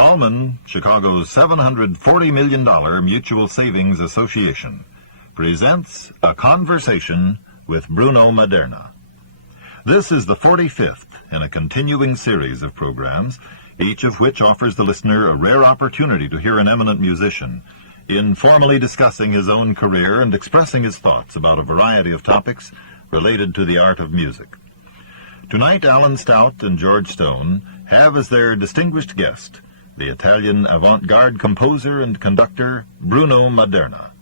Tallman, Chicago's $740 million Mutual Savings Association, presents A Conversation with Bruno Maderna. This is the 45th in a continuing series of programs, each of which offers the listener a rare opportunity to hear an eminent musician informally discussing his own career and expressing his thoughts about a variety of topics related to the art of music. Tonight, Alan Stout and George Stone have as their distinguished guest the Italian avant-garde composer and conductor Bruno Maderna.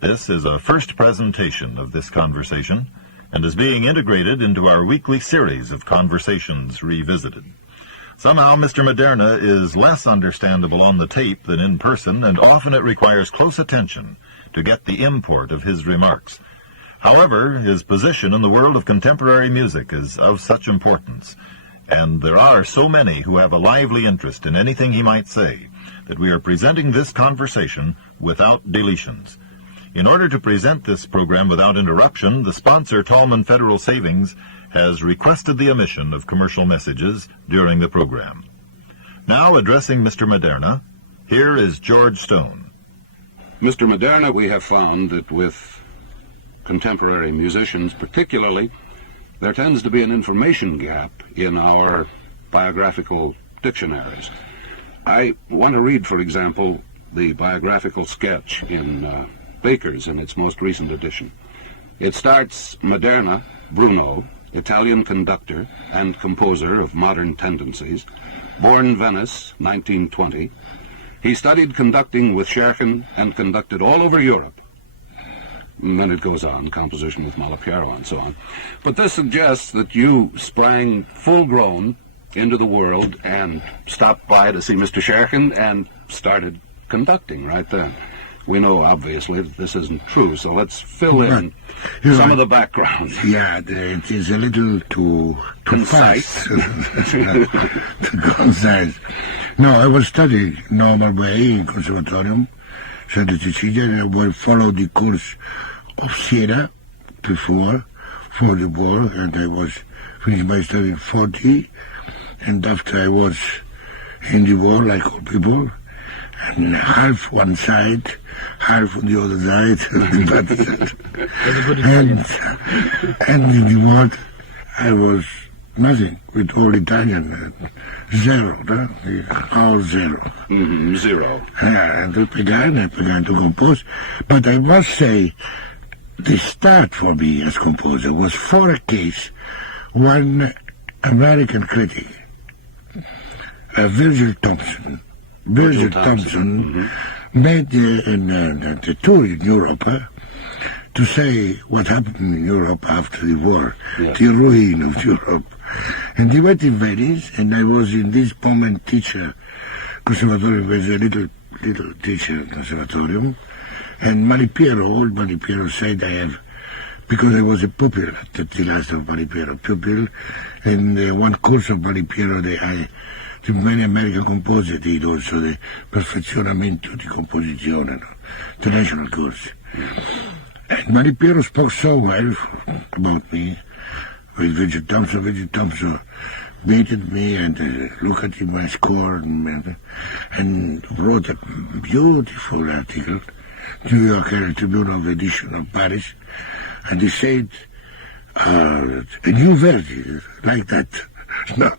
This is a first presentation of this conversation and is being integrated into our weekly series of Conversations Revisited. Somehow, Mr. Maderna is less understandable on the tape than in person, and often it requires close attention to get the import of his remarks. However, his position in the world of contemporary music is of such importance, and there are so many who have a lively interest in anything he might say, that we are presenting this conversation without deletions. In order to present this program without interruption, the sponsor, Tallman Federal Savings, has requested the omission of commercial messages during the program. Now, addressing Mr. Maderna, here is George Stone. Mr. Maderna, we have found that with contemporary musicians particularly, there tends to be an information gap in our biographical dictionaries. I want to read, for example, the biographical sketch in Baker's in its most recent edition. It starts, Maderna, Bruno, Italian conductor and composer of modern tendencies, born Venice, 1920. He studied conducting with Scherchen and conducted all over Europe. And then it goes on, composition with Malipiero and so on. But this suggests that you sprang full-grown into the world and stopped by to see Mr. Scherchen and started conducting right then. We know, obviously, that this isn't true, so let's fill in some of the background. Yeah, it is a little too concise. Too concise. No, I was studying normal way in Conservatorium, Santa Cecilia, and I followed the course of Siena before, for the war, and I was finished my study in 40, and after I was in the war, like all people, and half one side, half on the other side. and in the war, I was nothing with all Italian, zero, all zero. Mm-hmm, zero. Yeah, and I began to compose. But I must say, the start for me as composer was for a case, one American critic, Virgil Thompson, mm-hmm. made a tour in Europe to say what happened in Europe after the war, the ruin of Europe. And he went in Venice, and I was in this moment teacher, Conservatorium, was a little teacher in Conservatorium, and Malipiero, old Malipiero said I have, because I was a pupil at the last of Malipiero, pupil, and one course of Malipiero, the many American composers did also the perfezionamento di composizione, the national course. And Malipiero spoke so well about me with Virgil Thompson. Virgil Thompson meted me and looked at my score and wrote a beautiful article, New York Herald Tribune of edition of Paris, and he said, a new version, like that. Not.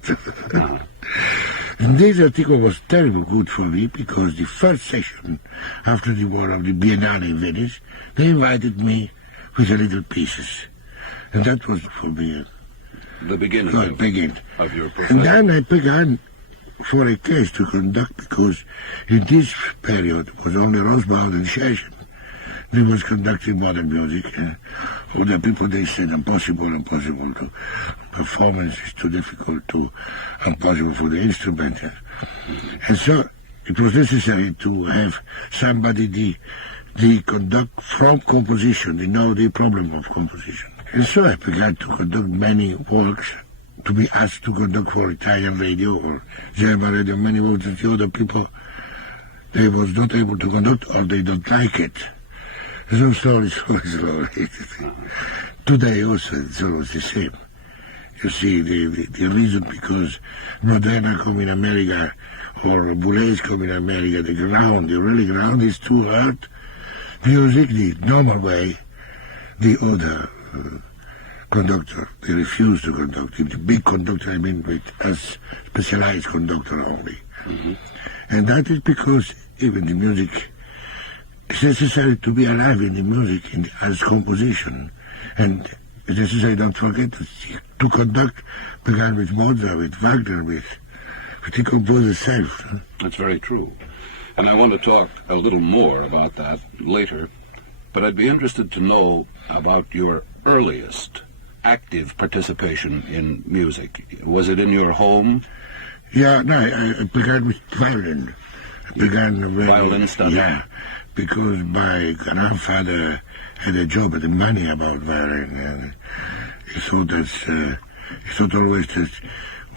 And this article was terribly good for me because the first session after the war of the Biennale in Venice, they invited me with a little pieces. And that was for me the beginning of your profession. And then I began for a case to conduct because in this period was only Rosbaud and Scherchen. They was conducting modern music. All the people, they said, impossible to performance is too difficult, impossible for the instrument. And so it was necessary to have somebody the conduct from composition, they know the problem of composition. And so I began to conduct many works, to be asked to conduct for Italian radio or German radio, many works that the other people, they was not able to conduct or they don't like it. So slowly. Today also it's always the same. You see, the reason because Moderna come in America or burlesque in America, the really ground is too hard. Music, the normal way, the other conductor, they refuse to conduct. The big conductor, I mean, with as specialized conductor only. Mm-hmm. And that is because even the music, it's necessary to be alive in the music as composition. And it's necessary, don't forget, to conduct began with Mozart, with Wagner, with the composer self. That's very true. And I want to talk a little more about that later, but I'd be interested to know about your earliest active participation in music. Was it in your home? Yeah, no, I began with violin. Violin study? Yeah, because my grandfather had a job at the money about violin, and he thought always that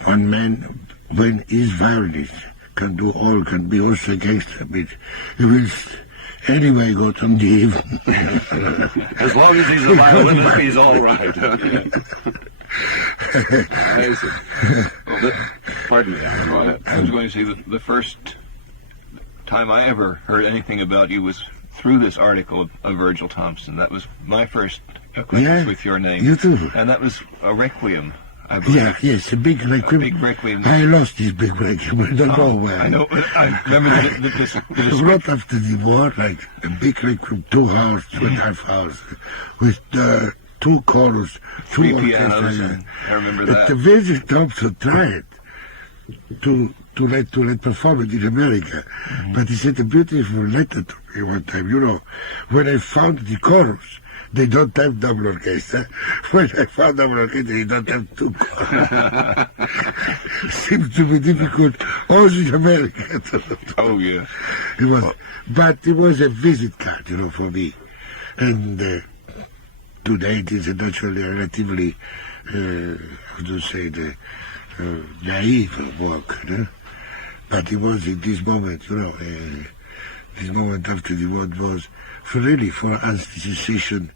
one man, when he's violinist, can do all, can be also a gangster, but he will anyway go to the evening. As long as he's a violinist, he's all right. Pardon me, Alan. Go ahead. I was going to say that the first time I ever heard anything about you was through this article of Virgil Thompson. That was my first acquaintance with your name. You too. And that was a requiem, I believe. Yeah, yes, a big requiem. A big requiem. I lost this big requiem. I don't know where. I know. I remember this. I wrote after the war, like a big requiem, 2 hours, 2.5 hours, with 2 chorus, 3 pianos. I remember that. The Virgil Thompson tried to let perform it in America, but he sent a beautiful letter to me one time. You know, when I found the chorus, they don't have double orchestra. When I found double orchestra, they don't have 2 chorus. Seems to be difficult also in America. Oh yeah, it was, but it was a visit card, you know, for me. And today it is naturally relatively, how to say, naive work, you know? But it was in this moment, you know, this moment after the war was really for us the cessation.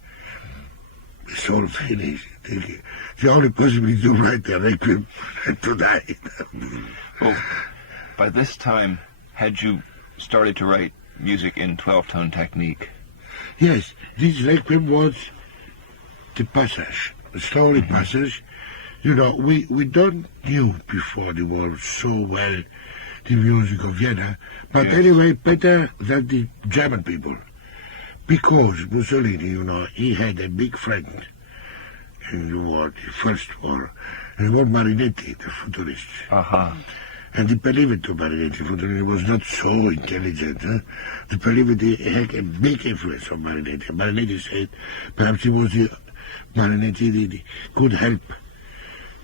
It's all finished. The only possibility to write a requiem and to die. Well, by this time, had you started to write music in 12-tone technique? Yes, this requiem was the passage, the story passage. You know, we don't knew before the war so well the music of Vienna, but anyway, better than the German people. Because Mussolini, you know, he had a big friend in the war, the first war, and he was Marinetti, the futurist. Uh-huh. And he believed to Marinetti. Futurist was not so intelligent. He believed he had a big influence on Marinetti. Marinetti said perhaps he was Marinetti could help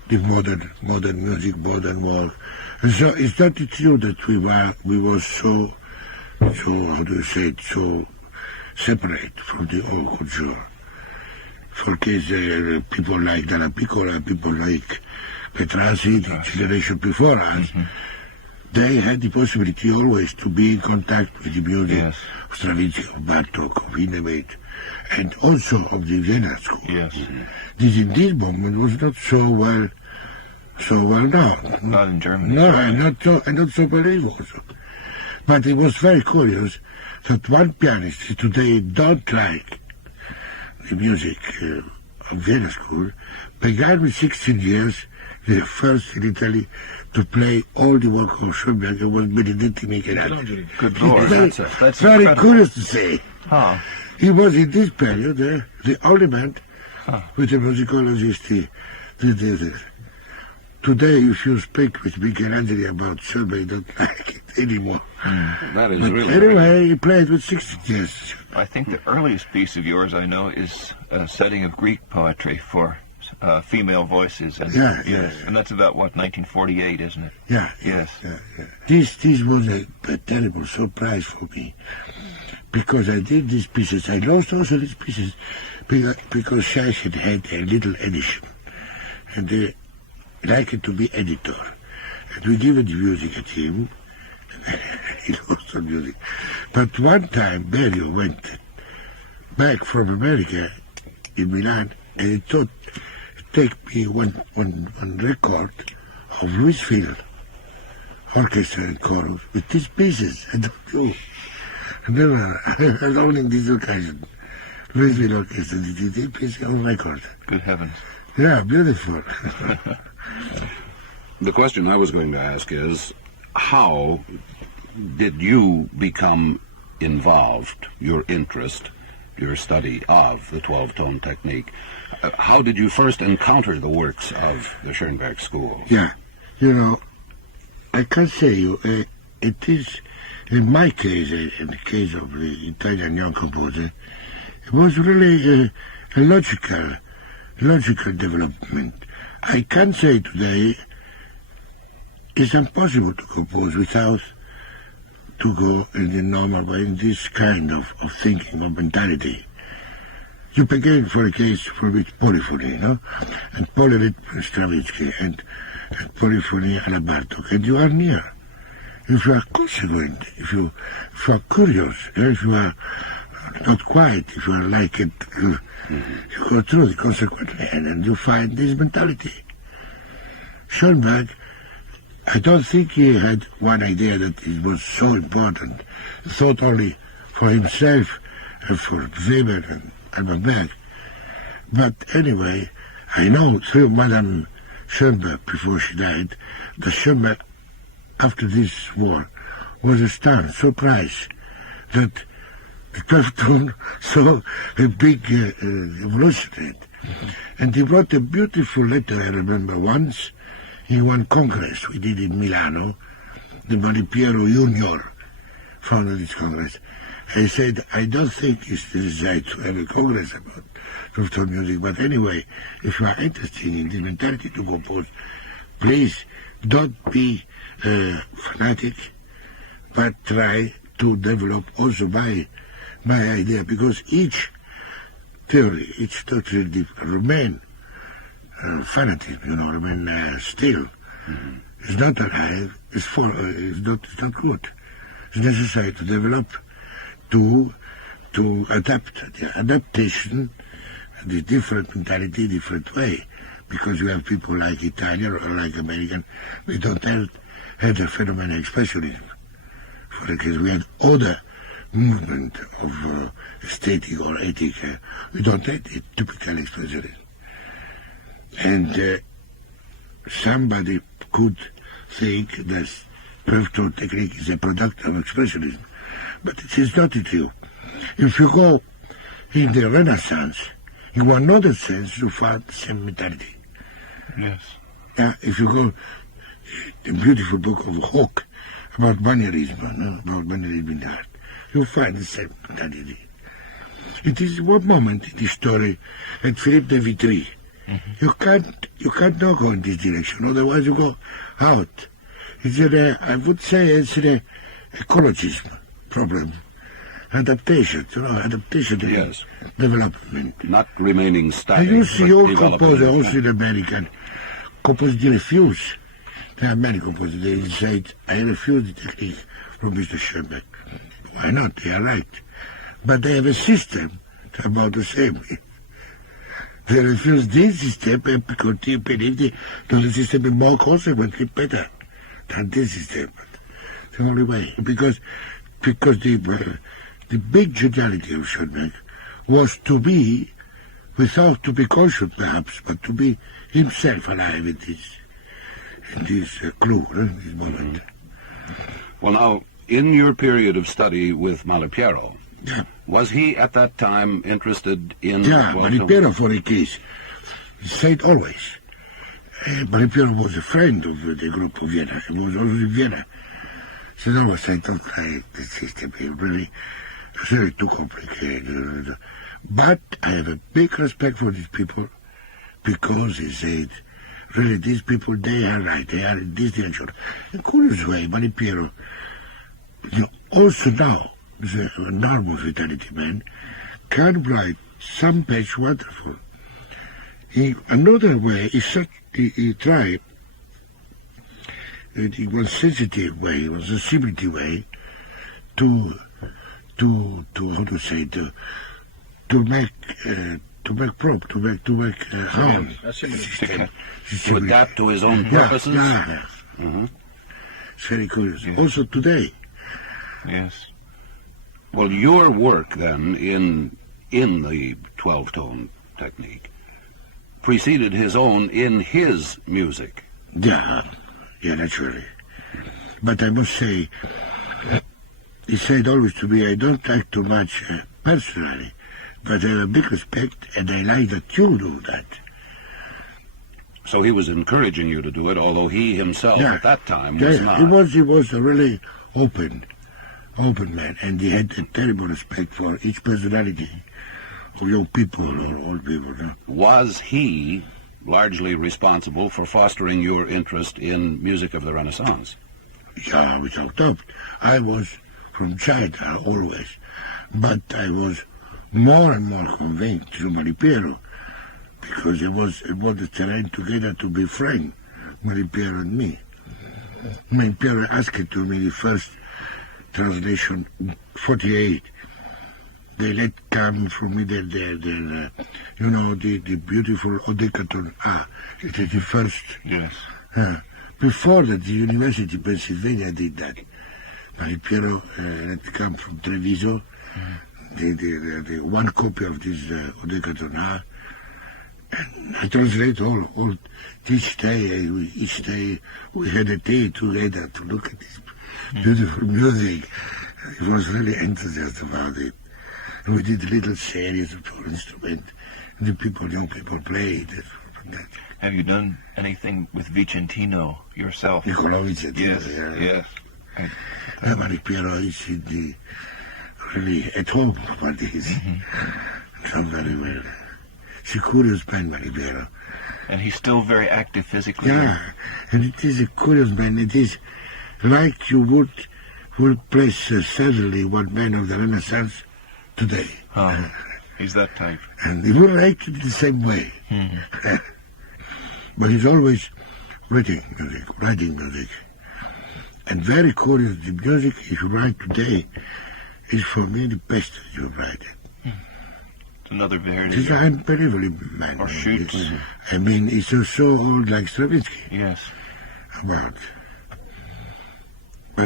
the modern music, modern work. And so it's not true that we were so how do you say it, so separate from the old culture. For case people like Dalla Piccola, people like Petrassi, the generation before us, they had the possibility always to be in contact with the music of Stravinsky, of Bartok, of Hindemith, and also of the Vienna school. Yes. This in this moment was not so well known. Not in Germany. No, and not so believed also. But it was very curious that one pianist today don't like the music of Vienna school, began with 16 years, the first in Italy to play all the work of Schoenberg. It was Benedetti Michelangelo. Good Lord, that's very incredible. curious to say. Huh. He was in this period the only man with a musicologist. Today, if you speak with Michelangelo about Schoenberg, he don't like it anymore. That is But really... anyway, he played with 16 years. I think the earliest piece of yours I know is a setting of Greek poetry for female voices. And, Yeah. And that's about, what, 1948, isn't it? Yeah. Yes. Yeah. This was a terrible surprise for me, because I did these pieces. I lost also these pieces because Scheich had a little edition, and they liked it to be editor. And we gave the music at him. He lost the music. But one time, Berio went back from America in Milan, and he thought, take me one record of Louis Field, orchestra and chorus with these pieces. I don't know. Never, only in this occasion. Louisville Orchestra did this piece on record. Good heavens. Yeah, beautiful. The question I was going to ask is, how did you become involved, your interest, your study of the 12-tone technique? How did you first encounter the works of the Schoenberg school? Yeah, I can say you, it is, in my case, in the case of the Italian young composer, it was really a logical development. I can say today it's impossible to compose without to go in the normal way, in this kind of thinking, of mentality. You begin, for a case, for which polyphony, and polyrhythm Stravinsky, and polyphony à la Bartók, and you are near. If you are consequent, if you are curious, if you are not quiet, if you are like it, you go through it consequently, and you find this mentality. Schoenberg, I don't think he had one idea that it was so important, thought only for himself and for Weber and Alban Berg. But anyway, I know through Madame Schoenberg, before she died, that Schoenberg, after this war, was astounded, surprised that the 12th tone saw a big evolution in it. And he wrote a beautiful letter, I remember once, in one congress we did in Milano. The Malipiero Junior founded this congress. I said, I don't think it's the right to have a congress about 12-tone music, but anyway, if you are interested in the mentality to compose, please don't be fanatic, but try to develop also my idea, because each theory, each doctrine remain fanatism, remain still. It's not alive, it's not good. It's necessary to develop, to adapt, the adaptation, the different mentality, different way. Because you have people like Italian or like American, we don't have the phenomenon expressionism. For example, we had other movement of aesthetic or ethic. We don't have the typical expressionism. And somebody could think that 12-tone technique is a product of expressionism, but it is not true. If you go in the Renaissance, in one other sense, you find the same mentality. Yes. Yeah, if you go the beautiful book of Hawke about mannerism, about mannerism in art, you find the same mentality. It is one moment in the story at Philippe de Vitry. You can't not go in this direction, otherwise you go out. It's I would say it's an ecologism problem. Adaptation, adaptation to yes. Development. Not remaining static. And you see all composers, also in American, composers refuse. There are many composers, they say, I refuse the technique from Mr. Schoenberg. Why not? They are right. But they have a system about the same. They refuse this system because they believe the system is more consequently better than this system. It's the only way. Because the big geniality of Schoenberg was to be, without to be conscious perhaps, but to be himself alive in this clue, in this moment. Well, now, in your period of study with Malipiero, yeah. Was he at that time interested in... Yeah, Malipiero, for a case, he said always. Malipiero was a friend of the group of Vienna. He was also in Vienna. He said always, I don't like the system. It's really too complicated. But I have a big respect for these people because he said, really, these people, they are right. They are in this direction. In a curious way, Malipiero, also now, is an enormous vitality man, can write some page wonderful. In another way, he tried, in one sensitive way, one sensibility way, to how to say, to make prop, to make harm. To adapt to his own purposes? Yeah. Mm-hmm. It's very curious. Yes. Also today. Yes. Well, your work then in the 12-tone technique preceded his own in his music. Yeah, naturally. But I must say, he said always to me, I don't like too much personally, but I have a big respect and I like that you do that. So he was encouraging you to do it, although he himself at that time was not. He was a really open man, and he had a terrible respect for each personality of young people or old people. No? Was he largely responsible for fostering your interest in music of the Renaissance? Yeah, without doubt. I was from China always, but I was more and more convinced to Maripiero, because it was the terrain together to be friends, Maripiero and me. Maripiero asked to me the first translation, 48. They let come from me the beautiful Odecaton. It is the first. Yes. Before that, the University of Pennsylvania did that. Maripiero let come from Treviso, the one copy of this Odecaton. And I translate all. Each day we had a day together to look at this beautiful music. He was really enthusiastic about it. And we did little series for instrument. And the young people played. Have you done anything with Vicentino yourself? Niccolò Vicentino. Yes. Maripiero is really at home about this. Done very well. It's a curious man, Maripiero. And he's still very active physically. Yeah, and it is a curious man. It is like you would place suddenly one man of the Renaissance today. Oh, he's that type. And he would like it the same way. But he's always writing music. And very curious, the music if you write today is for me the best that you write. It's another variety. He's an unbelievable man. Or shoots. I mean, he's so old like Stravinsky. Yes. But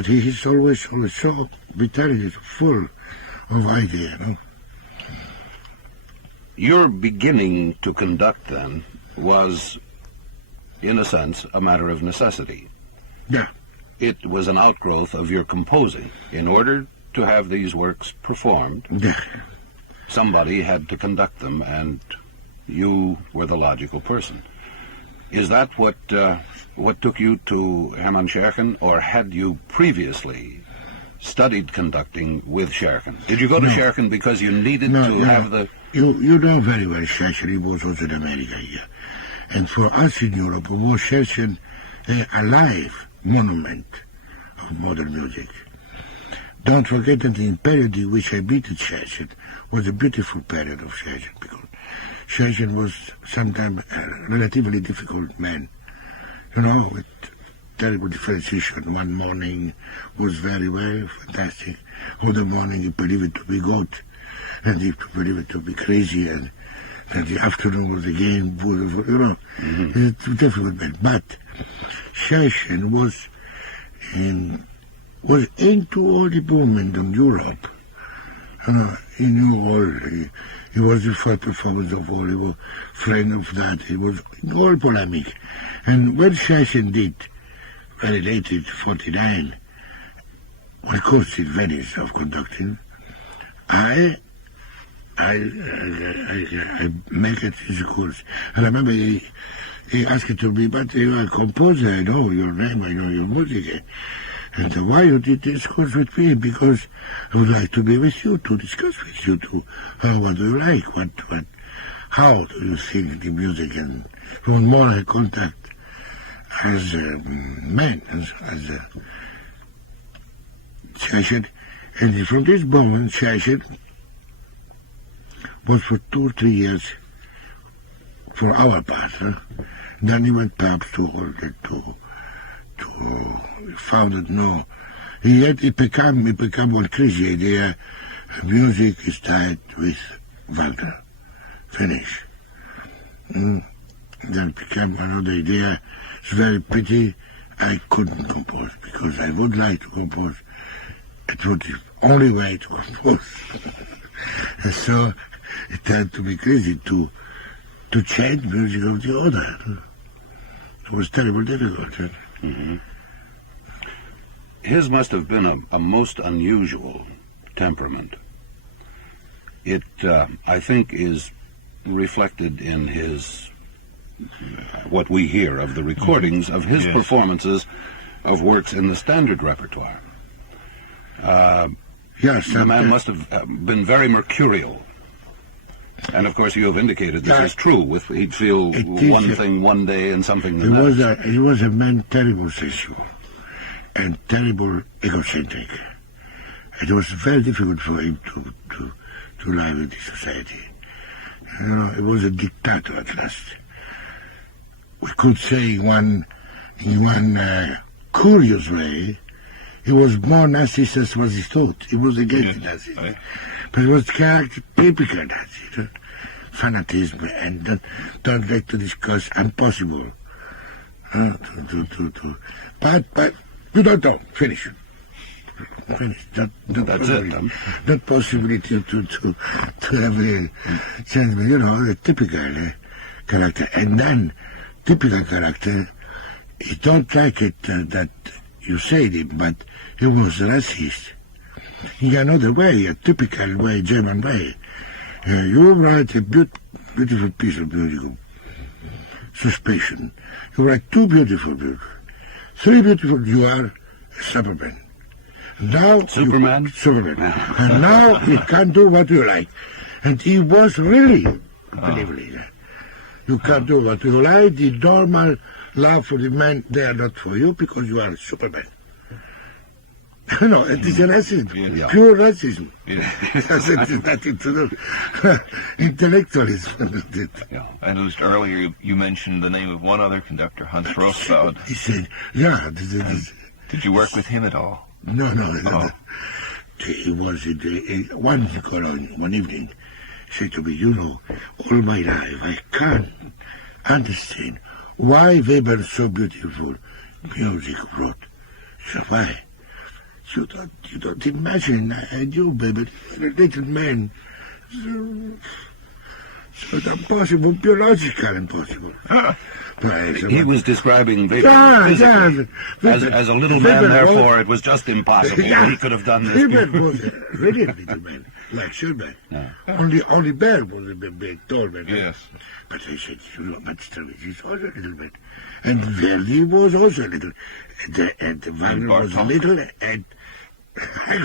he is always so vitality, full of idea, no? Your beginning to conduct, then, was, in a sense, a matter of necessity. Yeah. It was an outgrowth of your composing. In order to have these works performed, somebody had to conduct them, and you were the logical person. Is that what took you to Hermann Scherchen, or had you previously studied conducting with Scherchen? Did you go to Scherchen because you needed to have the... You know very well Scherchen was also in America here. And for us in Europe, was Scherchen a live monument of modern music. Don't forget that the period in which I beat Scherchen was a beautiful period of Scherchen, because Scherchen was sometimes a relatively difficult man, with terrible differentiation. One morning was very well, fantastic. Other morning he believed it to be good, and he believed it to be crazy, and the afternoon was again beautiful, It's a difficult man. But Scherchen was into all the movement in Europe. He knew all. He was the first performance of all. He was friend of that. He was in all polemic. And when Scherchen did, very late in 49, one course in Venice of conducting, I make it his course. I remember he asked to me, but you are a composer, I know your name, I know your music. And why you did this course with me? Because I would like to be with you, to discuss with you, what do you like, how do you think the music, and from more contact as a man, as a Scherchen. And from this moment, Scherchen was for 2 or 3 years for our part. Then he went perhaps to founded he became one crazy idea. Music is tied with Wagner. Finish. Then became another idea. It's very pretty. I couldn't compose because I would like to compose. It was the only way to compose. And so it had to be crazy to change music of the other. It was terribly difficult. Mm-hmm. His must have been a most unusual temperament. It, I think, is reflected in his, what we hear of the recordings of his performances of works in the standard repertoire. Yes, the man must have been very mercurial. And of course you have indicated this is true. He'd feel one thing one day and something the next. He was a man terrible sensual and terrible egocentric. It was very difficult for him to live in this society. You know, he was a dictator at last. We could say in one curious way, he was more Nazi as was he thought. He was against Nazis. Right. But it was typical Nazi. Fanatism and don't like to discuss impossible. But you don't know. Finish. That's it. Not possibility to have a sense, you know, the typical character. And then, typical character, he don't like it that you said it, but he was racist. In another way, a typical way, German way. You write a beautiful piece of music, suspicion. You write two beautiful music. Three beautiful, you are Superman. Now Superman? Superman. And now you can do what you like. And he was really believable. You can do what you like. The normal love for the man, they are not for you because you are Superman. You know, it is a racism, pure racism. That's nothing to do. Intellectualism. Yeah. I noticed earlier you mentioned the name of one other conductor, Hans Rosbaud. He said, yeah. Did you work with him at all? No. He was one Cologne, one evening. He said to me, you know, all my life I can't understand why Weber so beautiful music wrote. So why? You don't imagine I do, baby, a little man. So it's impossible, biological impossible. He was describing Weber physically. As a little man, therefore, it was just impossible. He could have done this. Weber was a really little man, like Schubert. No. Only Bear was a big, tall man. Yes. But I said, you know, but Stravinsky is also a little man. And Verdi was also a little. And Wagner was a little, and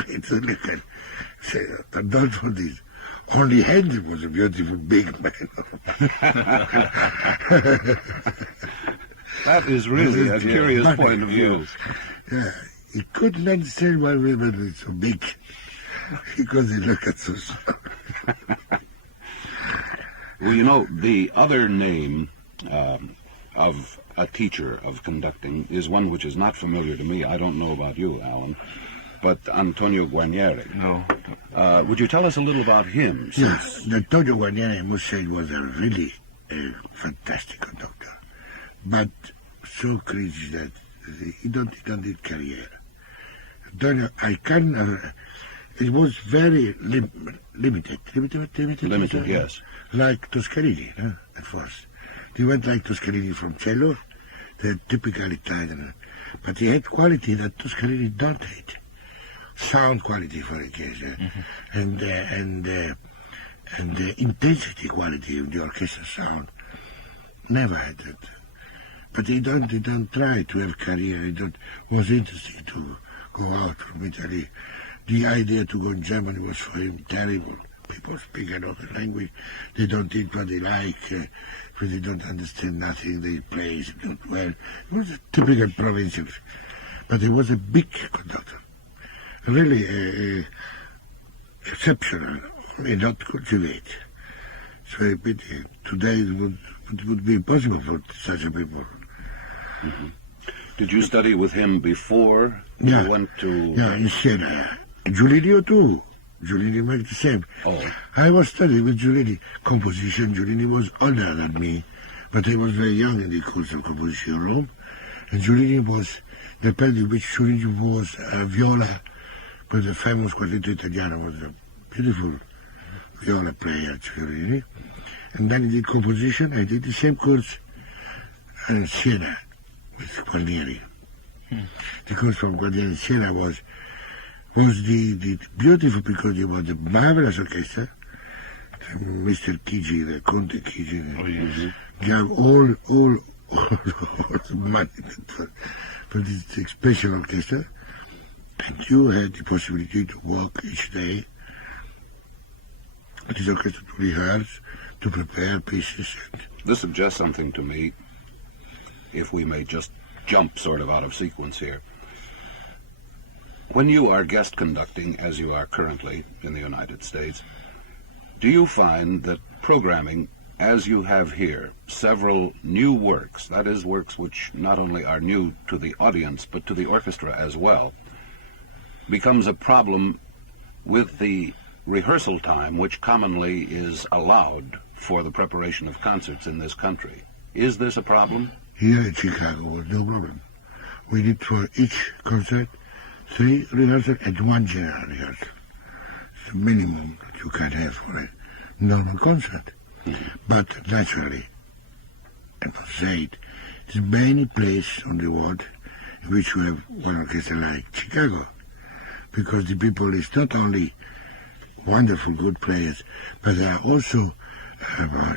it's a little. And not for this. Only Handel was a beautiful big man. That is really a curious point of view. Yeah, he couldn't understand why Weber is so big. Because he looked at so small. Well, you know, the other name of a teacher of conducting is one which is not familiar to me. I don't know about you, Alan, but Antonio Guarnieri. No. Would you tell us a little about him? Yes, Antonio Guarnieri, I must say, was a really fantastic conductor, but so crazy that he don't did career. Antonio, I can. It was very limited. Limited, yes. Like Toscanini, at first. He went like Toscanini from cello, the typical Italian, but he had quality that Toscanini don't have. Sound quality, for a case, and the intensity quality of the orchestra sound. Never had that. But he don't try to have career. He was interested to go out from Italy. The idea to go to Germany was for him terrible. People speak another language. They don't think what they like. But they don't understand nothing. They play not well. It was a typical provincial. But he was a big conductor. Really exceptional. Only not cultivate. It's very pity. Today it would be impossible for such a people. Mm-hmm. Did you study with him before you went to... Yeah, you said Giulini too. Giulini made the same. Oh. I was studying with Giulini composition. Giulini was older than me, but he was very young in the course of composition in Rome. And Giulini was, depending which Giulini was, viola, but the famous Quartetto Italiano was a beautiful viola player, Giulini. And then he did composition. I did the same course in Siena with Guarnieri. The course from Guarnieri in Siena was the beautiful, because it was a marvelous orchestra. Mr. Chigi, the Conte Chigi, gave all the money for this special orchestra, and you had the possibility to work each day with this orchestra, to rehearse, to prepare pieces. This suggests something to me, if we may just jump sort of out of sequence here. When you are guest conducting, as you are currently in the United States, do you find that programming, as you have here, several new works, that is, works which not only are new to the audience but to the orchestra as well, becomes a problem with the rehearsal time which commonly is allowed for the preparation of concerts in this country? Is this a problem? Here in Chicago was no problem. We did for each concert 3 rehearsals and 1 general rehearsal. It's the minimum that you can have for a normal concert. But naturally, I must say it, there's many places on the world in which you have one orchestra like Chicago, because the people is not only wonderful, good players, but they are also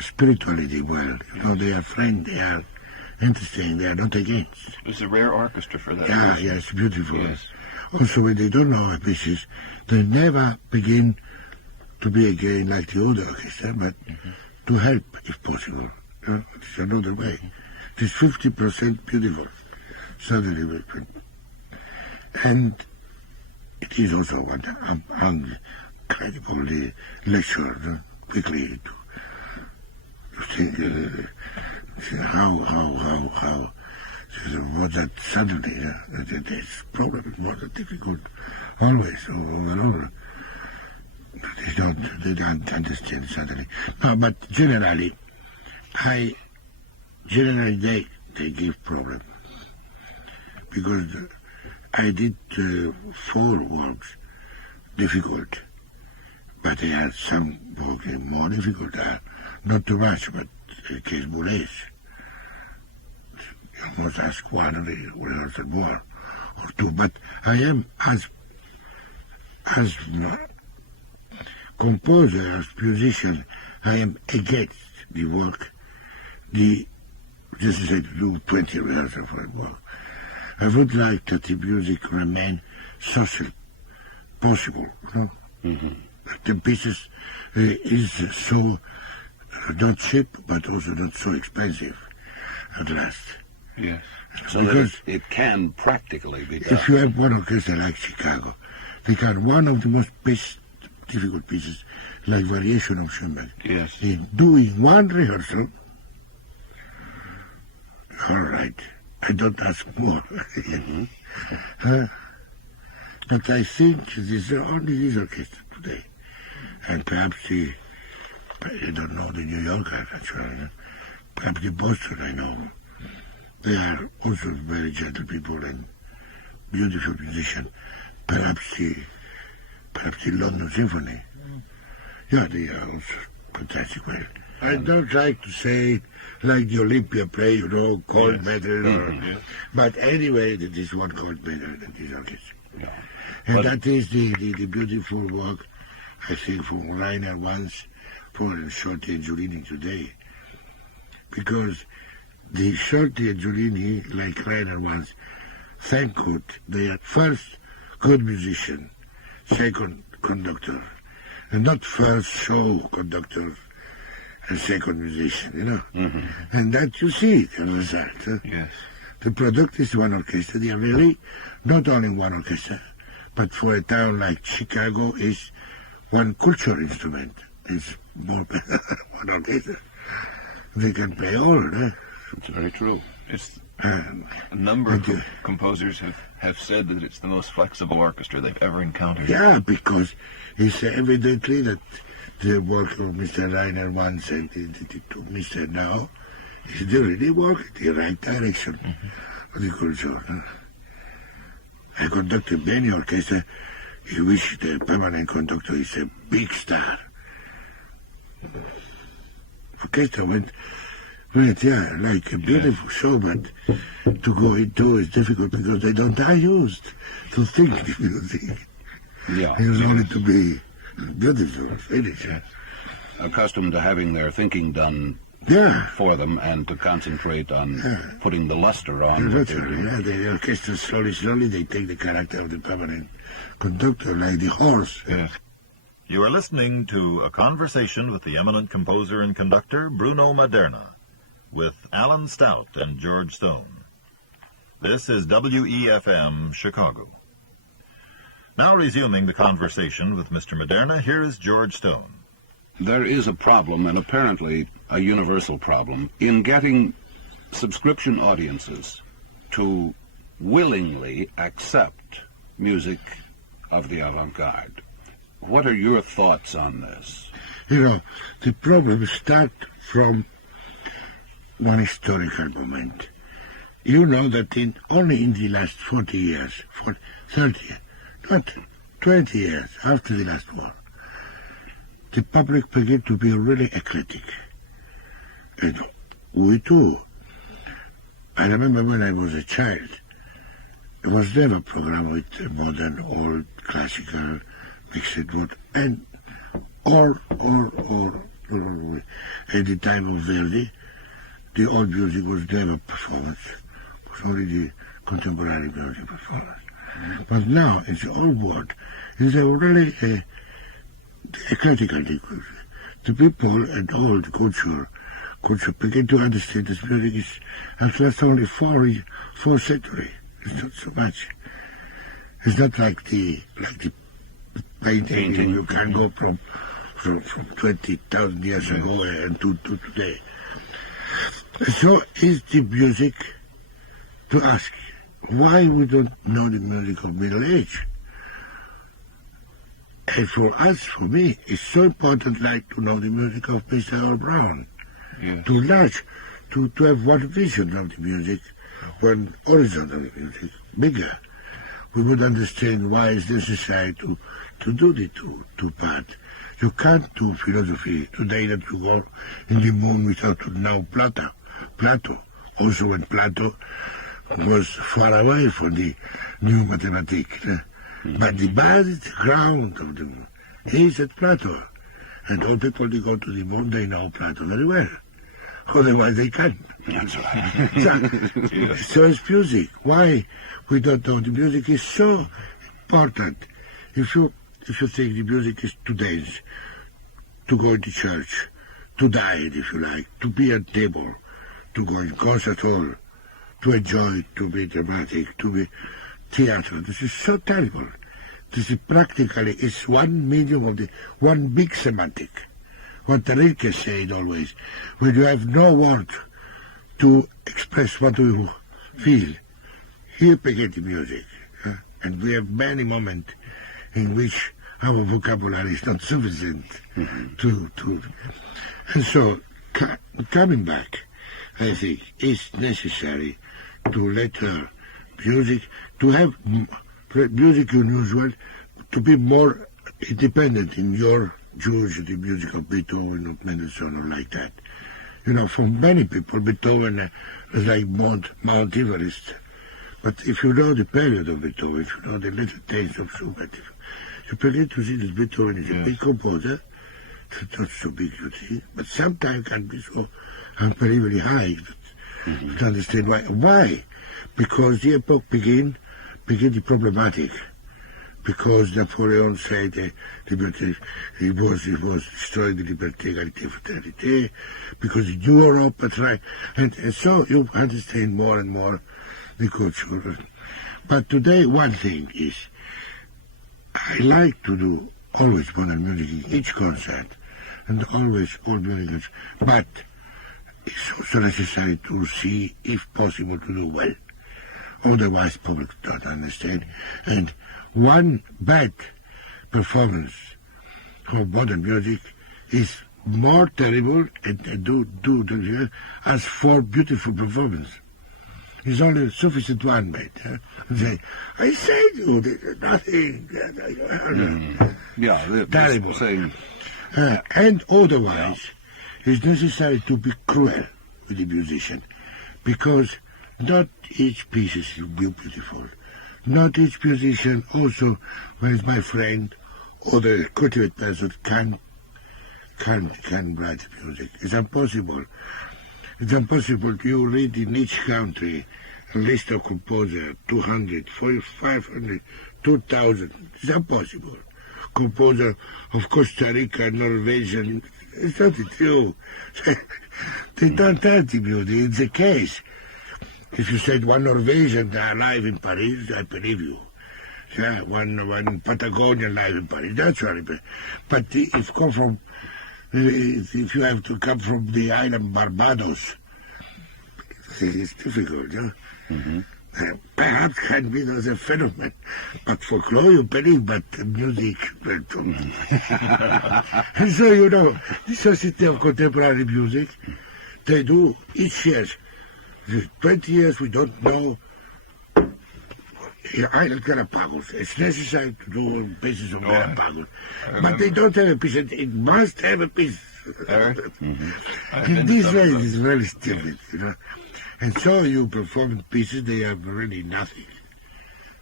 spirituality well. You know, they are friends, they are interesting, they are not against. It's a rare orchestra for that. Yeah, it's beautiful. Yes. Also, when they don't know our pieces, they never begin to be again like the other orchestra, but to help if possible. You know, it's another way. It is 50% beautiful. Suddenly we can. And it is also one incredible lecture, quickly to think how was that suddenly this problem was difficult always overall. They don't understand suddenly. No, but generally they give problem, because I did 4 works difficult, but they had some works more difficult, not too much, but case Boulez. You must ask 1 rehearsal more or 2, but I am as composer, as musician, I am against the work, just as I do 20 rehearsals for a work. I would like that the music remain social, possible, you know? The pieces is so not cheap, but also not so expensive at last. Yes. So that it can practically be done. If you have one orchestra like Chicago, they can one of the most difficult pieces, like Variation of Schumann. Yes. In doing 1 rehearsal, all right, I don't ask more. But I think this is only this orchestra today. And perhaps I don't know the New Yorker, actually. Perhaps the Boston, I know. They are also very gentle people and beautiful musicians. Perhaps the London Symphony. Yeah, they are also fantastic. Well, I don't like to say like the Olympia play, you know, gold medal. But anyway, it is one gold medal that is orchestra. Yeah. And that is the beautiful work, I think, from Rainer once for Shorty and Giulini today. Because the Shorty and Giulini, like Rainer once, thank God, they are first good musician, second conductor, and not first show conductor and second musician, you know. And that you see the result. Yes. The product is one orchestra. They are really not only one orchestra, but for a town like Chicago is one cultural instrument. It's more one orchestra. They can play all, It's very true. It's a number of composers have said that it's the most flexible orchestra they've ever encountered. Yeah, because it's evidently that the work of Mr. Rainer once and to Mr. Now is the really work in the right direction. what do you call it? I conducted many orchestra in which the permanent conductor is a big star. Orchestra went, yeah, like a beautiful show, but to go into is difficult because they don't are used to think the music. Yeah. It's only to be beautiful, finished. Yes. Accustomed to having their thinking done for them and to concentrate on putting the luster on. The orchestra slowly, they take the character of the permanent conductor, like the horse. Yes. You are listening to a conversation with the eminent composer and conductor Bruno Maderna, with Alan Stout and George Stone. This is WEFM Chicago. Now resuming the conversation with Mr. Maderna, here is George Stone. There is a problem, and apparently a universal problem, in getting subscription audiences to willingly accept music of the avant-garde. What are your thoughts on this? You know, the problem starts from one historical moment. You know that only in the last 40 years, 30 years, not 20 years after the last war, the public began to be really eclectic. And we too. I remember when I was a child, there was never a program with modern, old, classical, mixed wood, and or at the time of Verdi, the old music was never performance. It was only the contemporary music performance. But now, in the old world, it's a really eclectic language. The people and all the culture begin to understand this music has last only four centuries. It's not so much. It's not like the painting. You can go from 20,000 years ago and to today. So is the music to ask why we don't know the music of Middle Age. And for us, for me, it's so important like to know the music of Mr. Earl Brown. Yes. To enlarge, to have one vision of the music, one horizon of the music, bigger. We would understand why it's necessary to do the two parts. You can't do philosophy today that you go in the moon without to know Plato. Also when Plato was far away from the new mathematics. But the basic ground of the moon is at Plato. And all people who go to the moon, they know Plato very well. Otherwise they can't. That's right. So it's music. Why we don't know the music is so important. If you think the music is to dance, to go to church, to diet if you like, to be at table, to go in concert hall, to enjoy, to be dramatic, to be theater. This is so terrible. This is practically, it's one medium of the, one big semantic. What Rilke said always, when you have no word to express what you feel, here begin the music. And we have many moments in which our vocabulary is not sufficient to. And so, coming back, I think it's necessary to let her music, to have music unusual, to be more independent in your choose the music of Beethoven or Mendelssohn or like that. You know, for many people, Beethoven is like Mount Everest. But if you know the period of Beethoven, if you know the later days of Schubert, you begin to see that Beethoven is a big composer. It's not so big, you see, but sometimes can be so unbelievably high. You understand why? Why? Because the epoch begin the problematic. Because Napoleon said liberté, he was destroying the liberté, égalité, fraternité, because in Europe, right? And so you understand more and more the culture. But today, one thing is, I like to do always modern music in each concert, and always old music, but it's also necessary to see, if possible, to do well. Otherwise, public don't understand. And one bad performance of modern music is more terrible and as 4 beautiful performances. It's only sufficient one, mate. Say, I said you, nothing. Yeah, terrible. Saying, and otherwise, it's necessary to be cruel with the musician, because not each piece will be beautiful. Not each musician also, whereas my friend or the cultivated person can write music. It's impossible. It's impossible. You read in each country a list of composers, 200, 500, 2,000. It's impossible. Composer of Costa Rica, Norwegian, it's not true. They don't have the music. It's the case. If you said one Norwegian alive in Paris, I believe you. Yeah, one Patagonian alive in Paris, that's what I believe. But if you have to come from the island Barbados, it's difficult, yeah? Mm-hmm. Perhaps can be as a phenomenon, but folklore you believe, but music. And so, the Society of Contemporary Music, they do each year. 20 years we don't know Island Galapagos. It's necessary to do pieces of Galapagos. But they don't have a piece. It must have a piece. In this way, it is very stupid, And so you perform pieces, they have really nothing.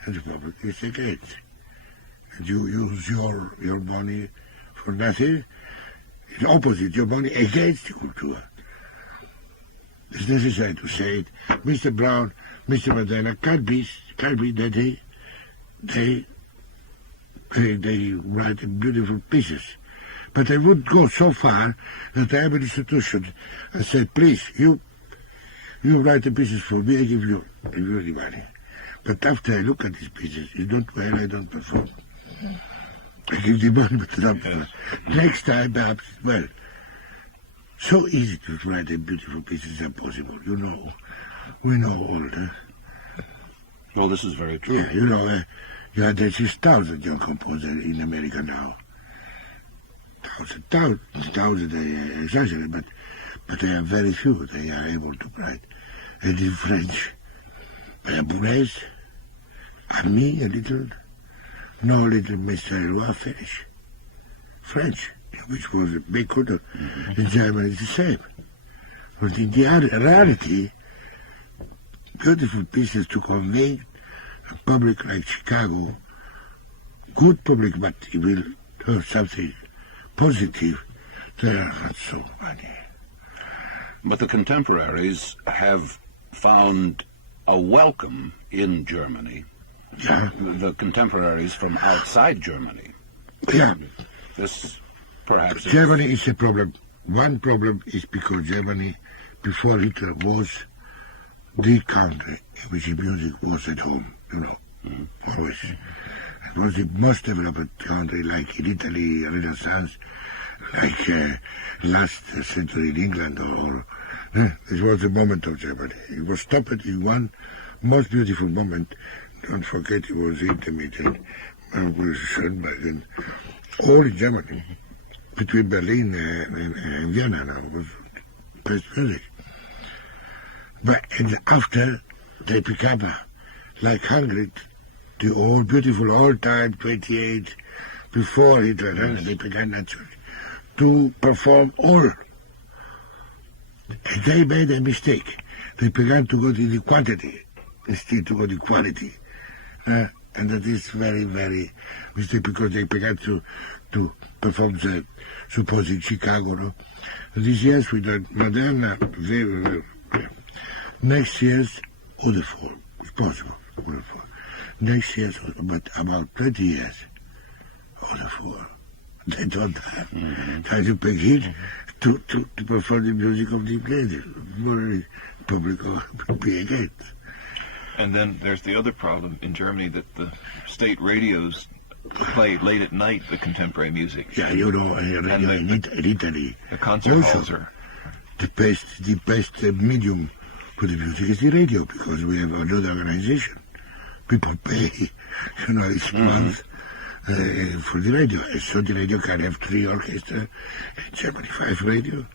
And the public is against. And you use your money for nothing. It's opposite, your money against the culture. It's necessary to say it. Mr. Brown, Mr. Maderna can't be that they write beautiful pieces. But I would go so far that I have an institution and say, please, you write the pieces for me, I give you the money. But after I look at these pieces, it's not well, I don't perform. I give the money, but not perform. Next time, perhaps, well, so easy to write a beautiful piece is impossible. We know all that. Well, this is very true. Yeah, there's 1,000 young composers in America now. Thousand, I exaggerate, but they are very few. They are able to write. And in French, Bourez, Ami, a little Mr. Roy finish. French, which was a big good. In German, it's the same. But in the reality, beautiful pieces to convey a public like Chicago, good public, but it will have something positive. They are not so many. But the contemporaries have found a welcome in Germany. Yeah. The contemporaries from outside Germany. Yeah. This perhaps Germany is a problem. One problem is because Germany, before Hitler, was the country in which the music was at home, always. It was the most developed country, like in Italy, Renaissance, like last century in England, it was the moment of Germany. It was stopped in one most beautiful moment. Don't forget it was intermittent. With Schoenberg and all in Germany, between Berlin and Vienna now, was best music. But after they pick up, like Hungary, the old beautiful old time 28 before Hitler, they began naturally to perform all. And they made a mistake. They began to go to the quantity instead to go to quality. And that is very, very mistake because they began to perform suppose in Chicago. This year's with the Moderna, next year's other form. It's possible, other form. Next year's, but about 20 years, other form. They don't have time to pay heed to perform the music of the lady. More public will be against. And then there's the other problem in Germany that the state radios play late at night the contemporary music. Yeah, in Italy, the concert halls are the best medium for the music is the radio because we have another organization. People pay, each month for the radio. And so the radio can have 3 orchestras. In Germany, 5 radio.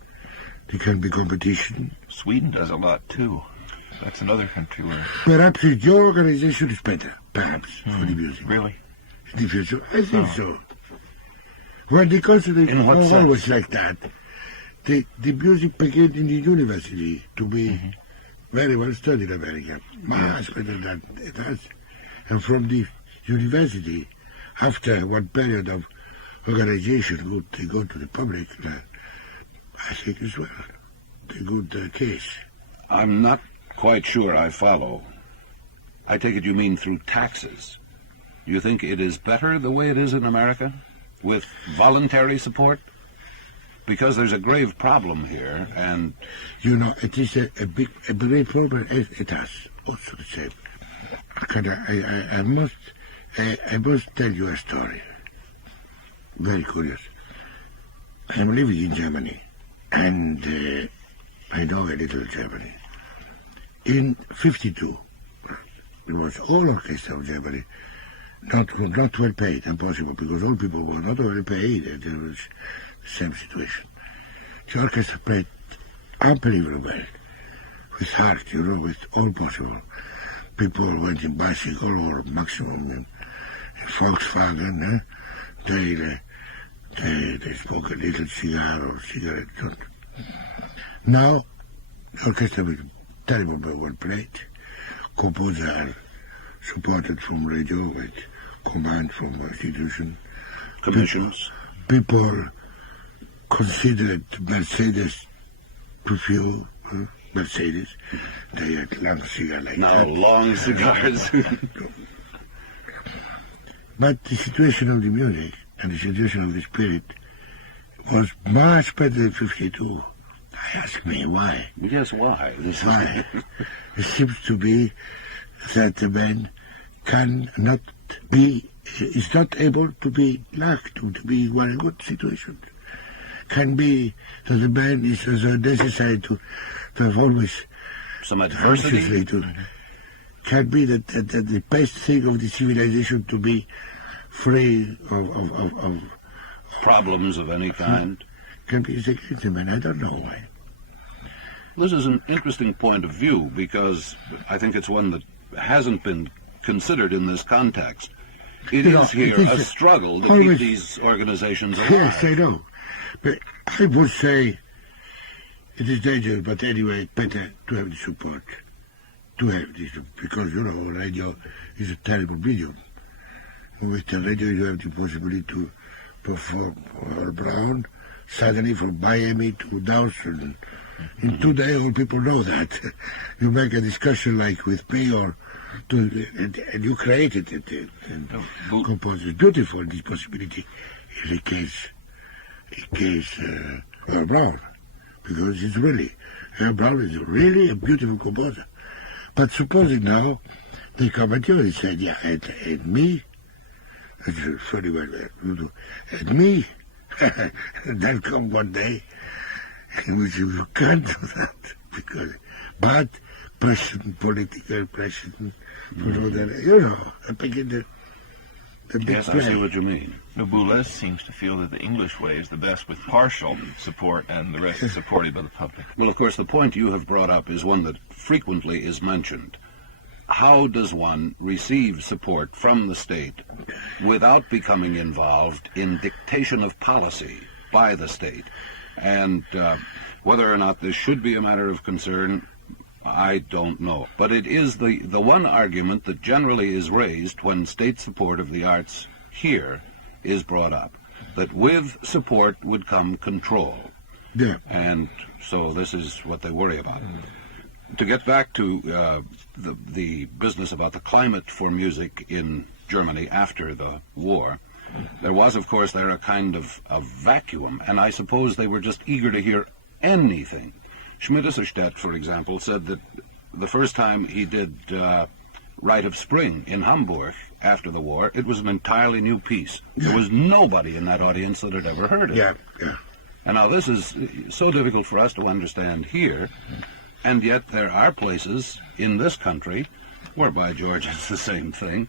There can be competition. Sweden does a lot too. That's another country where... Perhaps your organization is better, perhaps, for the music. Really? In the future, I think so. Well, the consulate was always like that. The music began in the university to be very well studied in America, much better than it has. And from the university, after one period of organization, they go to the public, I think as well, a good case. I'm not quite sure I follow. I take it you mean through taxes. You think it is better the way it is in America, with voluntary support? Because there's a grave problem here, and... You know, it is a great problem. It has also the same. I must tell you a story. Very curious. I'm living in Germany, and I know a little Germany. In 1952, it was all orchestra of Germany, not well paid, impossible, because all people were not well paid, and there was the same situation. The orchestra played unbelievably well, with heart, with all possible. People went in bicycle or maximum in Volkswagen. They smoke a little cigar or cigarette. Now, the orchestra was terribly well played. Composers are supported from radio with command from institution. Commissions. People considered Mercedes too few. Mercedes, they had long cigars like now that. Long cigars. But the situation of the music and the situation of the spirit was much better than 1952. I ask me why. Yes, why? Why? It seems to be that the man is not able to be lucky, to be in a good situation. Can be that the man is necessary to have always some adversity. Can be that the best thing of the civilization to be free of problems of any kind. Can be the man. I don't know why. This is an interesting point of view because I think it's one that hasn't been considered in this context. It is a struggle to keep these organizations alive. Yes, I know. But I would say it is dangerous, but anyway, better to have the support. To have this, because, radio is a terrible medium. With the radio, you have the possibility to perform all Brown, suddenly from Miami to Dawson. In 2 days, all people know that. You make a discussion like with me, and you created it and compose it. Beautiful, this possibility is a case Brown, because it's really, Brown is really a beautiful composer. But supposing now, they come at you and say, yeah, and me, that's very well, and me, and then come one day, in which you can't do that, because, but political pressure, I begin the yes, I see what you mean. Boulez seems to feel that the English way is the best with partial support and the rest is supported by the public. Well, of course, the point you have brought up is one that frequently is mentioned. How does one receive support from the state without becoming involved in dictation of policy by the state? And whether or not this should be a matter of concern, I don't know. But it is the one argument that generally is raised when state support of the arts here is brought up, that with support would come control. Yeah. And so this is what they worry about. To get back to the business about the climate for music in Germany after the war, there was, of course, a kind of a vacuum, and I suppose they were just eager to hear anything. Schmidt-Isserstedt, for example, said that the first time he did Rite of Spring in Hamburg after the war, it was an entirely new piece. There was nobody in that audience that had ever heard it. Yeah. And now this is so difficult for us to understand here, and yet there are places in this country where, by George, it's the same thing.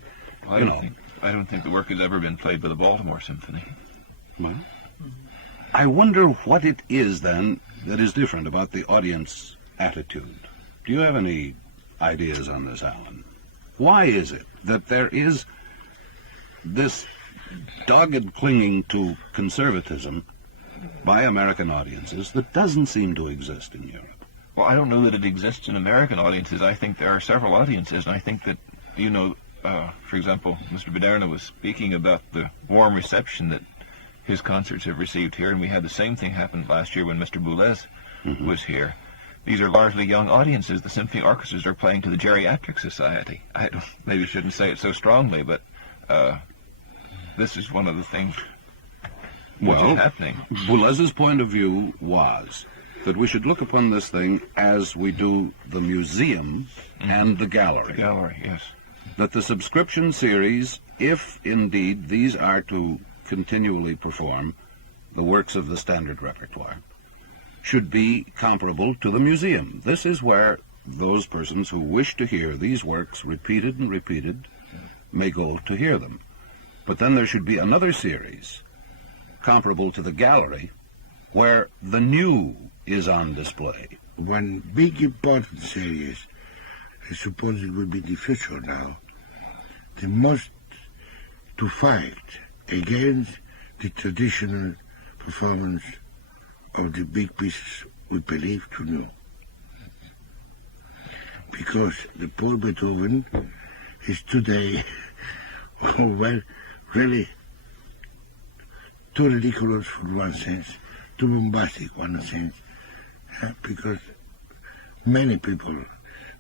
I don't think the work has ever been played by the Baltimore Symphony. Well, I wonder what it is, then, that is different about the audience attitude. Do you have any ideas on this, Alan. Why is it that there is this dogged clinging to conservatism by American audiences that doesn't seem to exist in Europe? Well, I don't know that it exists in American audiences. I think there are several audiences, and I think that, for example, Mr. Maderna was speaking about the warm reception that his concerts have received here, and we had the same thing happen last year when Mr. Boulez was here. These are largely young audiences. The symphony orchestras are playing to the geriatric society. I maybe shouldn't say it so strongly, but this is one of the things which is happening. Boulez's point of view was that we should look upon this thing as we do the museum and the gallery. The gallery, yes. That the subscription series, if indeed these are to continually perform the works of the standard repertoire, should be comparable to the museum. This is where those persons who wish to hear these works repeated and repeated may go to hear them. But then there should be another series comparable to the gallery where the new is on display. One big important series, I suppose it will be the future now, they must to fight against the traditional performance of the big pieces we believe to know. Because the poor Beethoven is today, really too ridiculous for one sense, too bombastic one sense, because many people,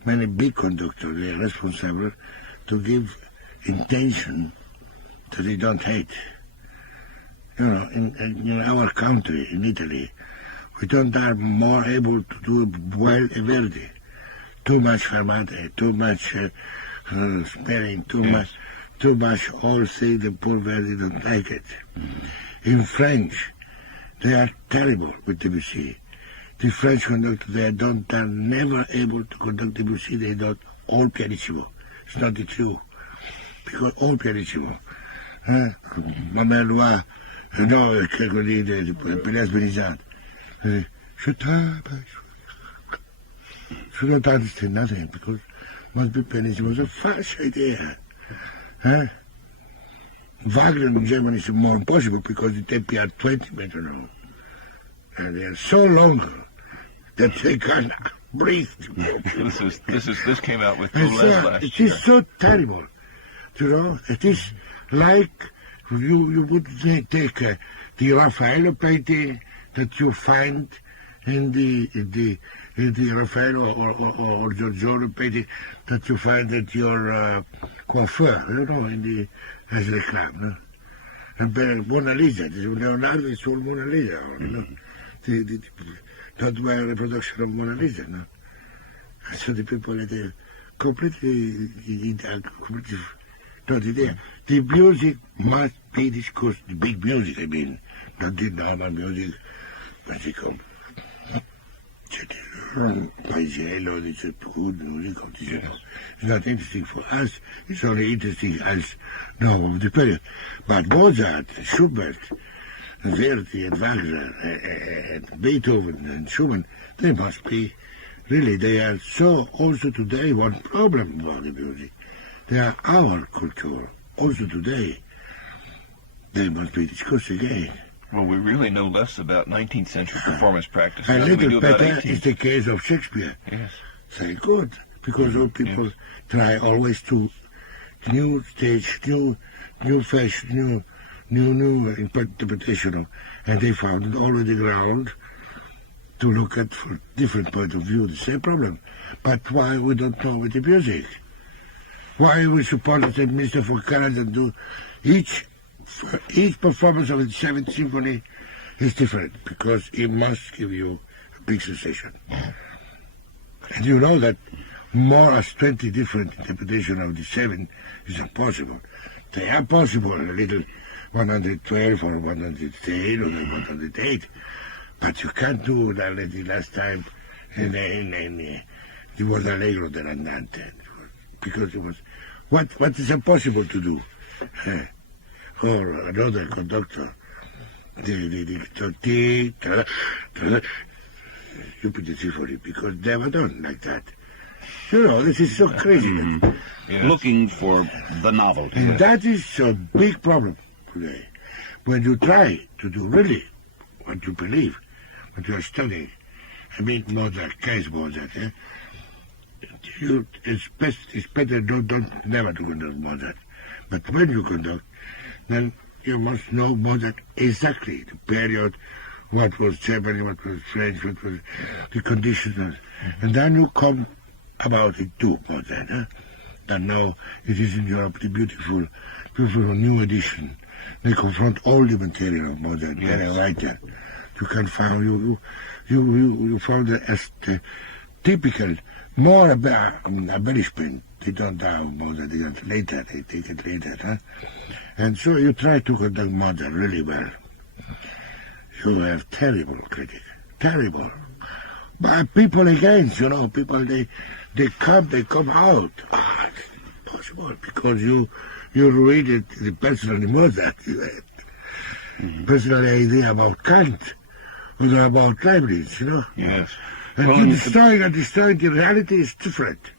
many big conductors, they are responsible to give intention that they don't hate. In our country, in Italy, we don't are more able to do well a Verdi. Too much fermate, too much sparing, too much all say the poor Verdi don't like it. In French, they are terrible with Debussy. The French conductors, they are never able to conduct Debussy, they don't all pianissimo. It's not the true, because all pianissimo. Ma mère Loire, quelqu'un dit de Pélas Bénizade. Je don't understand nothing, because must be pianissimo. It's a false idea. Wagner in Germany is more impossible because the tempi are 20 metronome. And they are so long that they can't breathe. This came out with Boulez last it year. Is so terrible. It is like you would take the Raphael painting that you find in the Raphael or Giorgione painting that you find at your coiffeur, in the as reclame, no? And Mona Lisa, Leonardo is all Mona Lisa, not my reproduction of Mona Lisa, no? So the people are completely not idea. The music must be discussed, the big music, I mean, not the normal music, but they come. Paisiello, it's a good music of the genre. It's not interesting for us, it's only interesting as now of the period. But Mozart, Schubert, Verdi and Wagner, and Beethoven and Schumann, they must be, really, they are so also today one problem about the music. They are our culture, also today. They must be discussed again. Well, we really know less about 19th century performance practice A than we do little about better 18th. is the case of Shakespeare. Yes. Very good, because all people try always to new stage, new fashion, new interpretation of, and they found already ground to look at for different point of view the same problem. But why we don't know with the music? Why we suppose that Mr. Foucault do each performance of the 7th Symphony is different, because it must give you a big sensation. And you know that more as 20 different interpretations of the 7 is impossible. They are possible, a little 112 or 110 or 108, but you can't do that like the last time in the was Allegro dell'Andante, because it was what is impossible to do. Or another conductor, the stupid symphony, because they were done like that. You know, this is so crazy. Yes. Looking for the novelty. And that is a big problem today. When you try to do really what you believe, what you are studying, I mean Mozart, case Mozart, it's better don't never to conduct Mozart. But when you conduct, then you must know Mozart exactly, the period, what was German, what was French, what was the conditions. And then you come about it too, Mozart. And now it is in Europe the beautiful new edition. They confront all the material of Mozart, very right there. You can find you found it as the typical, more embellishment. They don't have Mozart, they get later, they take it later. And so you try to conduct Mozart really well. You have terrible critics, terrible. But people against, people they come out. It's impossible because you read it, the personal Mozart, personal idea about Kant, or about Leibniz, Yes. And Well, you destroy the reality is different.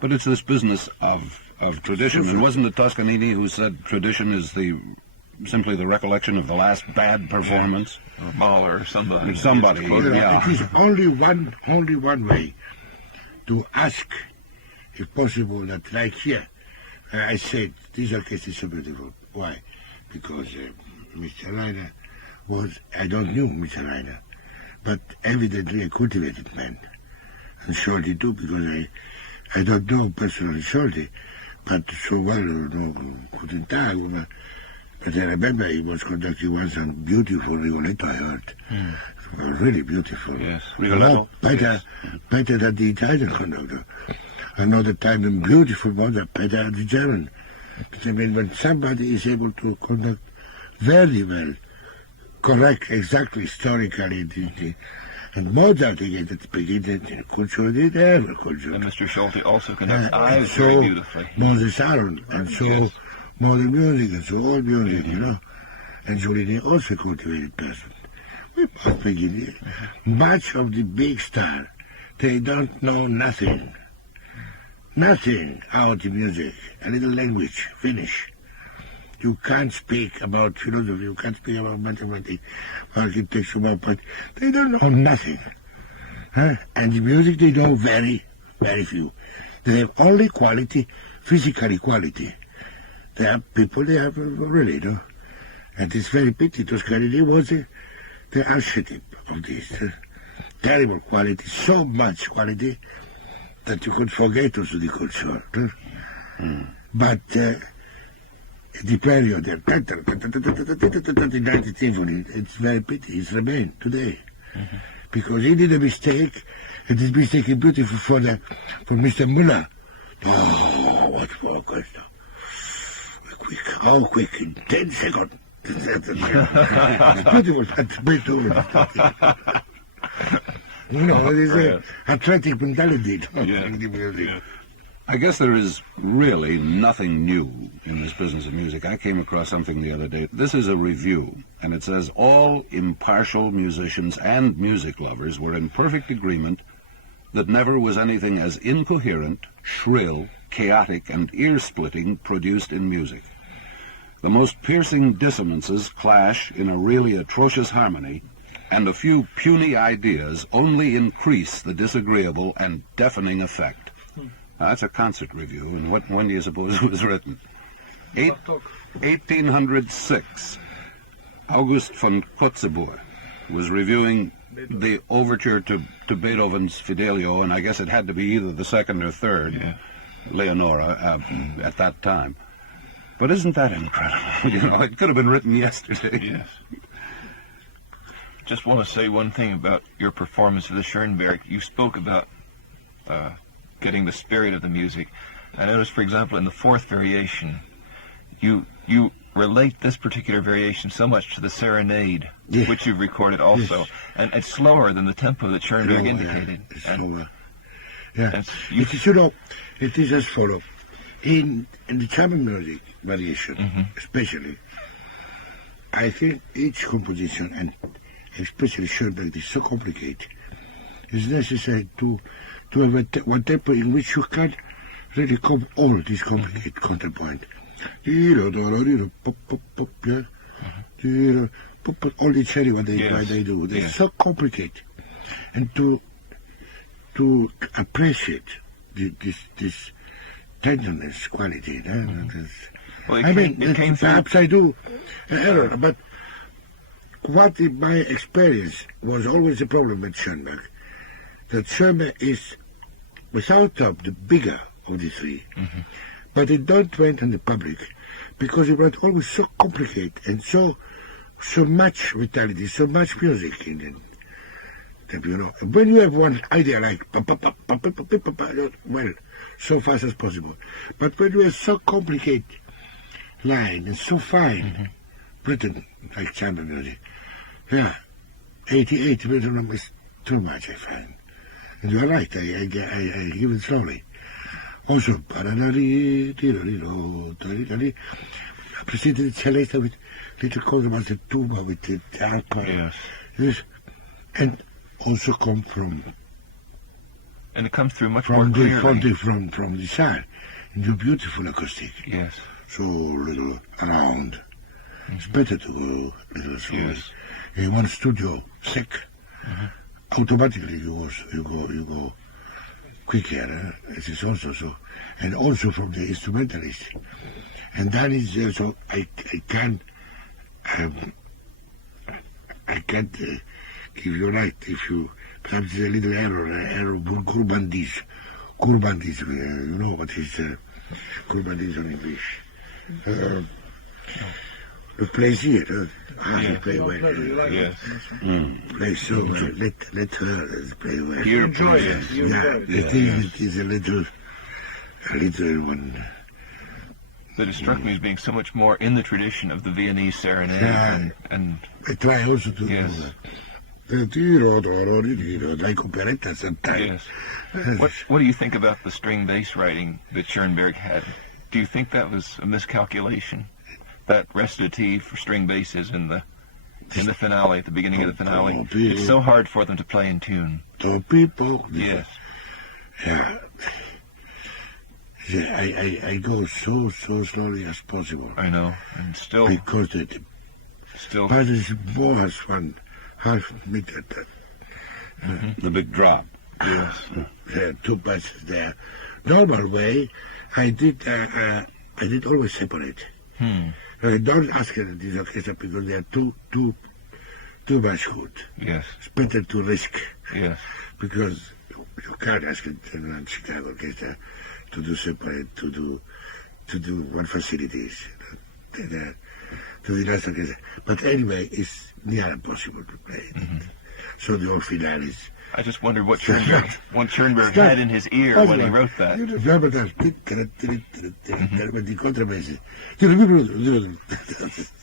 But it's this business of tradition. And wasn't it Toscanini who said tradition is simply the recollection of the last bad performance? Or Mahler or somebody. It is only one way to ask, if possible, that like here, I said, this orchestra is so beautiful. Why? Because Mr. Reiner I don't know Mr. Reiner, but evidently a cultivated man. And Scholti too, because I don't know personally Scholti, but so well, couldn't tell. But I remember he was conducting once some beautiful Rigoletto, I heard. Really beautiful. Yes, Rigoletto. Better than the Italian conductor. Another time, a beautiful Mozart, better than the German. But I mean, when somebody is able to conduct very well, correct, exactly, historically, and Mozart again at the beginning, culture did ever culture. And Mr. Scholti also conducts eyes very beautifully. Moses Aaron, and so modern music, and so old music, And Giulini also cultivated person. We must begin here. Much of the big star, they don't know nothing. Nothing out of music, a little language, finish. You can't speak about philosophy, you can't speak about mathematics, architecture, but they don't know nothing. And the music they know very, very few. They have only quality, physical equality. They are people, they have really, And it's very pity, Toscanini was the archetype of this. Terrible quality, so much quality, that you could forget also the culture. But the period, the 19th symphony, it's very pity, it's remained today. Because he did a mistake, and this mistake is beautiful for Mr. Müller. Oh, what for a question. How quick, in 10 seconds. It's beautiful, that's Beethoven. It is an athletic mentality. I guess there is really nothing new in this business of music. I came across something the other day. This is a review, and it says all impartial musicians and music lovers were in perfect agreement that never was anything as incoherent, shrill, chaotic, and ear-splitting produced in music. The most piercing dissonances clash in a really atrocious harmony, and a few puny ideas only increase the disagreeable and deafening effect. Now, that's a concert review, and when do you suppose it was written? 1806. August von Kotzebue was reviewing the overture to Beethoven's Fidelio, and I guess it had to be either the second or third, Leonora, at that time. But isn't that incredible? It could have been written yesterday. Yes. Just want to say one thing about your performance of the Schoenberg. You spoke about getting the spirit of the music. I noticed, for example, in the fourth variation, you relate this particular variation so much to the serenade, which you've recorded also, and it's slower than the tempo that Schoenberg indicated. It's slower. It is as follows. In the German music variation, especially, I think each composition, and especially Schoenberg, is so complicated. It's necessary to to have one tempo in which you can really come all these complicated counterpoint. Pop, pop, pop, yeah. Pop, pop, all the cherry what they do. They're so complicated. And to appreciate this tenderness quality. Well, perhaps I do error, but what in my experience was always a problem with Schoenberg, that Schoenberg is, without doubt, the bigger of the three. But it don't went on the public, because it was always so complicated and so much vitality, so much music in it. That, you know, when you have one idea like well, so fast as possible, but when you have so complicated line and so fine written like chamber music, 88 metronome is too much, I find. And you are right, I give it slowly. Also, preceded the cellist with little contrabass, the tuba with the arpa. Yes. And also come from... And it comes through much more clearly. From the side, into beautiful acoustic. Yes. So little around. It's better to go little slowly. Yes. In one studio, sick, automatically you go quicker. It is also so, and also from the instrumentalist. And that is so I can't give you right if you perhaps a little error of courbandise. Courbandise, you know what is courbandise in English? The plaisir, he play well. Play so well. Let her play well. You enjoy it. It is a little one. But it struck me as being so much more in the tradition of the Viennese serenade. And I try also to do that. Like operetta sometimes. Yes. What do you think about the string bass writing that Schoenberg had? Do you think that was a miscalculation? That recitative for string basses in the finale, at the beginning of the finale. It's so hard for them to play in tune. Yes. Yeah. I go so slowly as possible. I know, and still... Because but it's more as one half meter. The big drop. Yes. There are two passes there. Normal way, I did always separate. I don't ask this orchestra because they are too much good. Yes. It's better to risk. Yes. Because you can't ask a Chicago orchestra to do separate, to do one facilities. To the last orchestra. But anyway, it's near impossible to play it. So the whole finale is... I just wondered what Schoenberg had in his ear when he wrote that.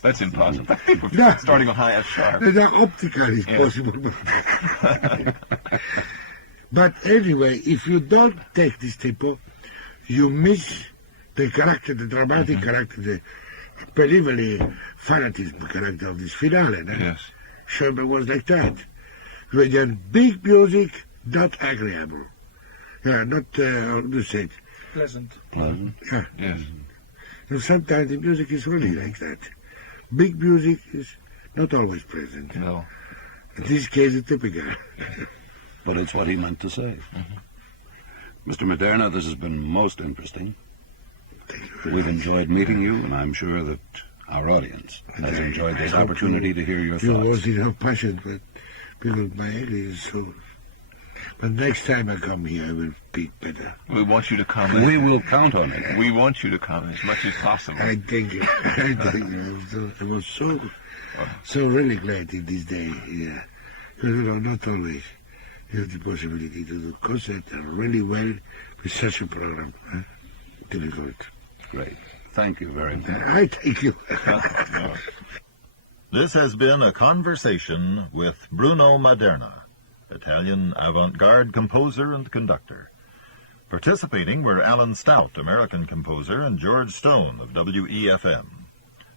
That's impossible. Starting on high F sharp. Optically is possible. But anyway, if you don't take this tempo, you miss the character, the dramatic character, the believably fanatism character of this finale. Yes. Schoenberg was like that. When you have big music, not agreeable. Yeah, not, how do you say it? Pleasant. Yeah. Yes. And sometimes the music is really like that. Big music is not always present. No. In this case, it's typical. But it's what he meant to say. Mr. Maderna, this has been most interesting. We've enjoyed meeting you, and I'm sure that our audience has enjoyed this opportunity to hear your thoughts. You was enough passion, but people, my age is so... But next time I come here, I will speak better. We want you to come. We will count on it. We want you to come as much as possible. I thank you. I was so really glad in this day. Yeah. Because, not always you have the possibility to do concert really well with such a program. Difficult. Great. Thank you very much. I thank you. This has been a conversation with Bruno Maderna, Italian avant-garde composer and conductor. Participating were Alan Stout, American composer, and George Stone of WEFM.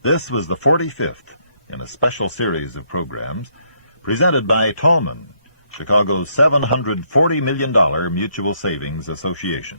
This was the 45th in a special series of programs presented by Tallman, Chicago's $740 million Mutual Savings Association.